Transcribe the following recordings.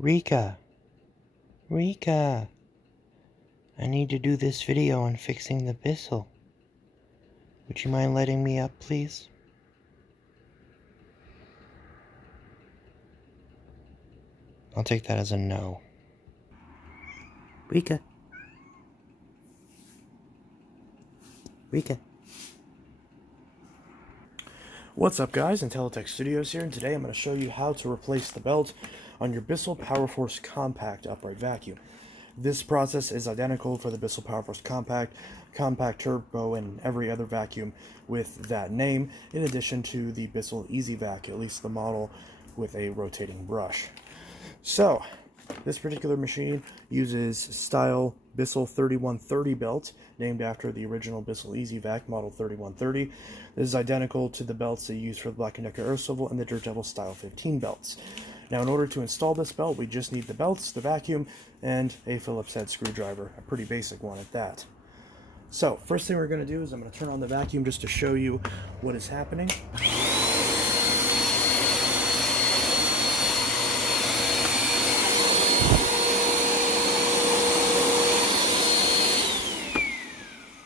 Rika, Rika, I need to do this video on fixing the Bissell. Would you mind letting me up, please? I'll take that as a no. Rika. Rika. What's up guys, Intellitech Studios here, and today I'm going to show you how to replace the belt on your Bissell PowerForce Compact upright vacuum. This process is identical for the Bissell PowerForce Compact Turbo, and every other vacuum with that name, in addition to the Bissell EasyVac, at least the model with a rotating brush. So, this particular machine uses style Bissell 3130 belt, named after the original Bissell EasyVac model 3130. This is identical to the belts they use for the Black & Decker Air Swivel and the Dirt Devil Style 15 belts. Now, in order to install this belt, we just need the belts, the vacuum, and a Phillips head screwdriver, a pretty basic one at that. So, first thing we're going to do is I'm going to turn on the vacuum just to show you what is happening.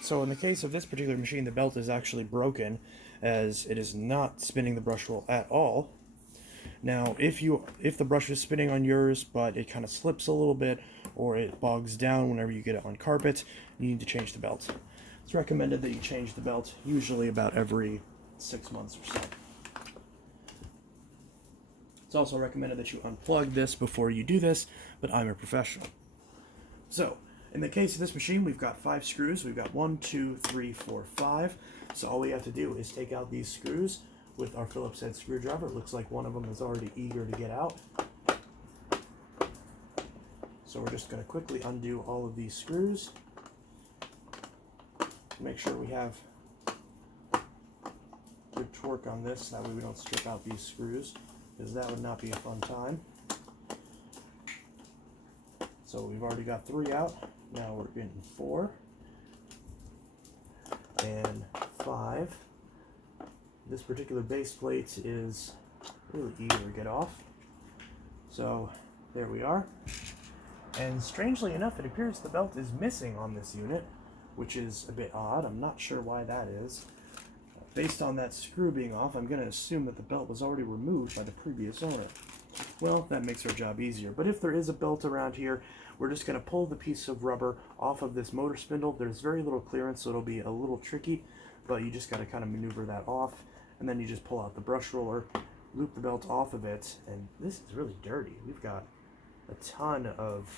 So in the case of this particular machine, the belt is actually broken, as it is not spinning the brush roll at all. Now, if the brush is spinning on yours, but it kind of slips a little bit, or it bogs down whenever you get it on carpet, you need to change the belt. It's recommended that you change the belt usually about every 6 months or so. It's also recommended that you unplug this before you do this, but I'm a professional. So, in the case of this machine, we've got 5 screws. We've got 1, 2, 3, 4, 5. So all we have to do is take out these screws with our Phillips head screwdriver. It looks like one of them is already eager to get out. So we're just going to quickly undo all of these screws. Make sure we have good torque on this, that way we don't strip out these screws, because that would not be a fun time. So we've already got 3 out. Now we're getting 4 and 5. This particular base plate is really eager to get off. So there we are. And strangely enough, it appears the belt is missing on this unit, which is a bit odd. I'm not sure why that is. Based on that screw being off, I'm going to assume that the belt was already removed by the previous owner. Well, that makes our job easier. But if there is a belt around here, we're just going to pull the piece of rubber off of this motor spindle. There's very little clearance, so it'll be a little tricky, but you just got to kind of maneuver that off, and then you just pull out the brush roller, loop the belt off of it, and this is really dirty. We've got a ton of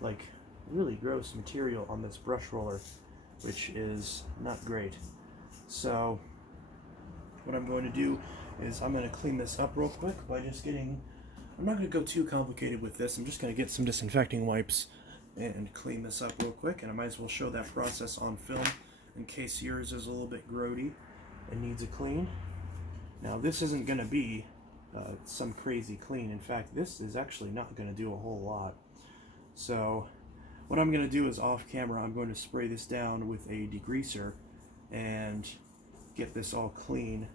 like really gross material on this brush roller, which is not great. So what I'm going to do is I'm going to clean this up real quick by just getting, I'm not going to go too complicated with this. I'm just going to get some disinfecting wipes and clean this up real quick, and I might as well show that process on film in case yours is a little bit grody and needs a clean. Now this isn't going to be some crazy clean. In fact, this is actually not going to do a whole lot. So what I'm going to do is off camera, I'm going to spray this down with a degreaser and get this all clean,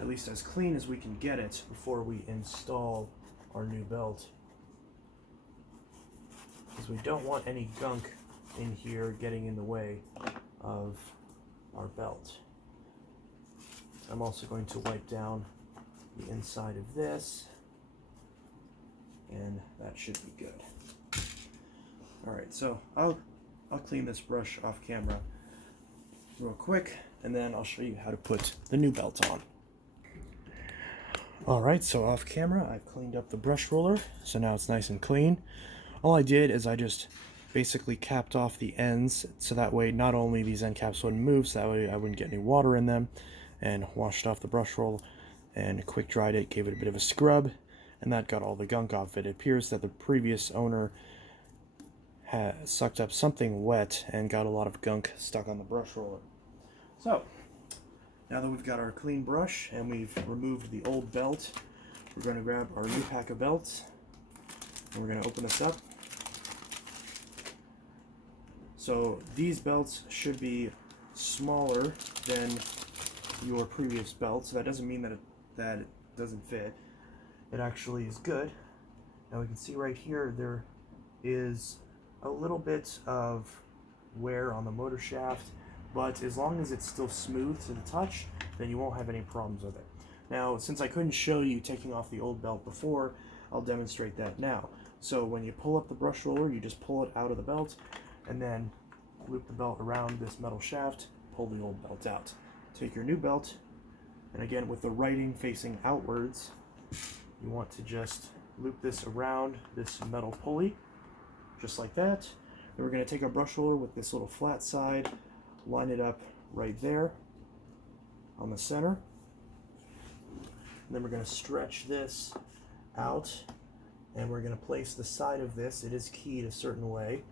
at least as clean as we can get it before we install our new belt, because we don't want any gunk in here getting in the way of our belt. I'm also going to wipe down the inside of this, and that should be good. Alright, so I'll clean this brush off camera real quick, and then I'll show you how to put the new belt on. Alright, so off camera I've cleaned up the brush roller, so now it's nice and clean. All I did is I just basically capped off the ends, so that way not only these end caps wouldn't move, so that way I wouldn't get any water in them, and washed off the brush roll and quick dried it, gave it a bit of a scrub, and that got all the gunk off it. It appears that the previous owner had sucked up something wet and got a lot of gunk stuck on the brush roller. So now that we've got our clean brush and we've removed the old belt, we're going to grab our new pack of belts and we're going to open this up. So these belts should be smaller than your previous belt, so that doesn't mean that it doesn't fit. it actually is good. Now we can see right here there is a little bit of wear on the motor shaft, but as long as it's still smooth to the touch, then you won't have any problems with it. Now, since I couldn't show you taking off the old belt before, I'll demonstrate that now. So when you pull up the brush roller, you just pull it out of the belt and then loop the belt around this metal shaft, pull the old belt out. Take your new belt, and again with the writing facing outwards, you want to just loop this around this metal pulley, just like that. Then we're going to take our brush roller with this little flat side, line it up right there on the center. And then we're going to stretch this out, and we're going to place the side of this. It is keyed a certain way,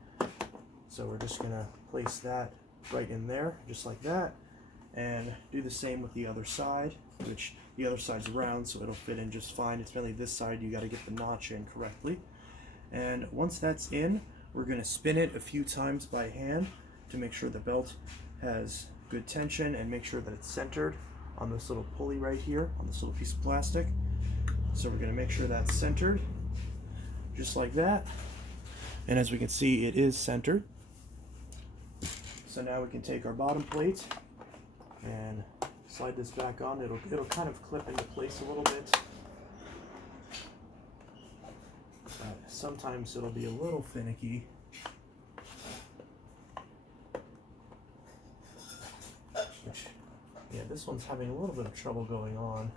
so we're just going to place that right in there, just like that, and do the same with the other side, which the other side's round, so it'll fit in just fine. It's mainly this side you got to get the notch in correctly. And once that's in, we're going to spin it a few times by hand to make sure the belt has good tension and make sure that it's centered on this little pulley right here, on this little piece of plastic. So we're going to make sure that's centered, just like that. And as we can see, it is centered. So now we can take our bottom plate and slide this back on. It'll kind of clip into place a little bit. Sometimes it'll be a little finicky. Yeah, this one's having a little bit of trouble going on.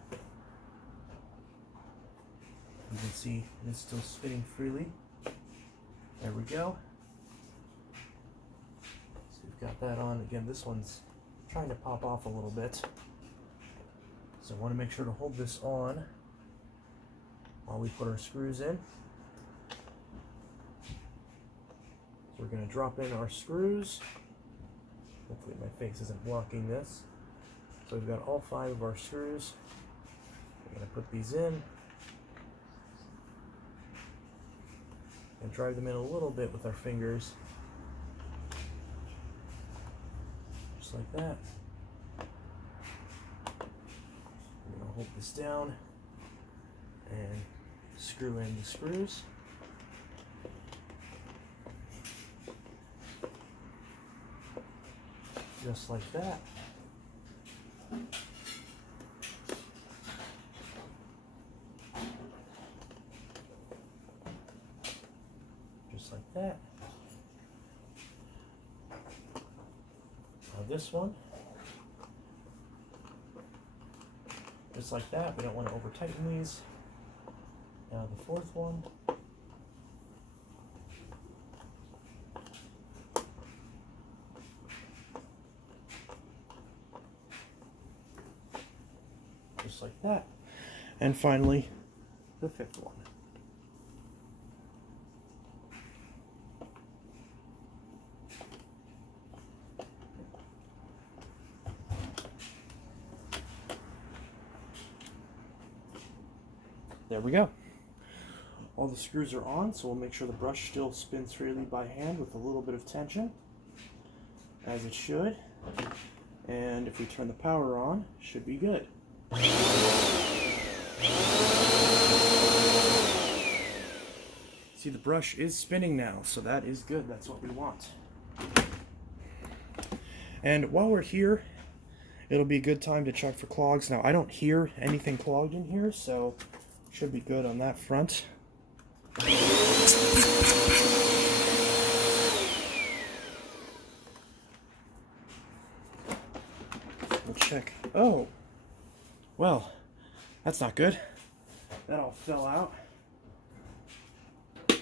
You can see it's still spinning freely. There we go. So we've got that on. Again, this one's trying to pop off a little bit. So I want to make sure to hold this on while we put our screws in. So we're going to drop in our screws. Hopefully my face isn't blocking this. So we've got all 5 of our screws. We're going to put these in and drive them in a little bit with our fingers, just like that. We're going to hold this down and screw in the screws. Just like that. Just like that. Now this one, just like that. We don't want to over tighten these. Now the 4th one. Just like that. And finally, the 5th one. There we go. All the screws are on, so we'll make sure the brush still spins freely by hand with a little bit of tension, as it should. And if we turn the power on, it should be good. See, the brush is spinning now, so that is good. That's what we want. And while we're here, it'll be a good time to check for clogs. Now, I don't hear anything clogged in here, so should be good on that front. We'll check. Oh, well, that's not good. That all fell out. So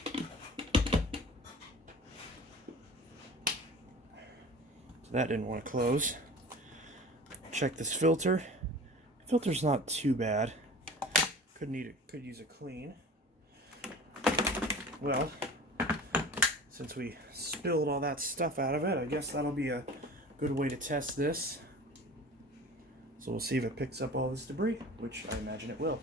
that didn't want to close. Check this filter. The filter's not too bad. Could use a clean. Well, since we spilled all that stuff out of it, I guess that'll be a good way to test this. So we'll see if it picks up all this debris, which I imagine it will.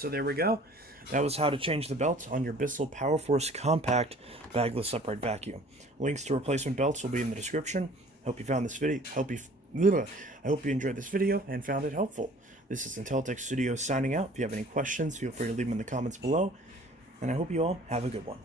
So there we go. That was how to change the belt on your Bissell PowerForce compact bagless upright vacuum. Links to replacement belts will be in the description. Hope you found this video. I hope you enjoyed this video and found it helpful. This is Intellitech Studios signing out. If you have any questions, feel free to leave them in the comments below. And I hope you all have a good one.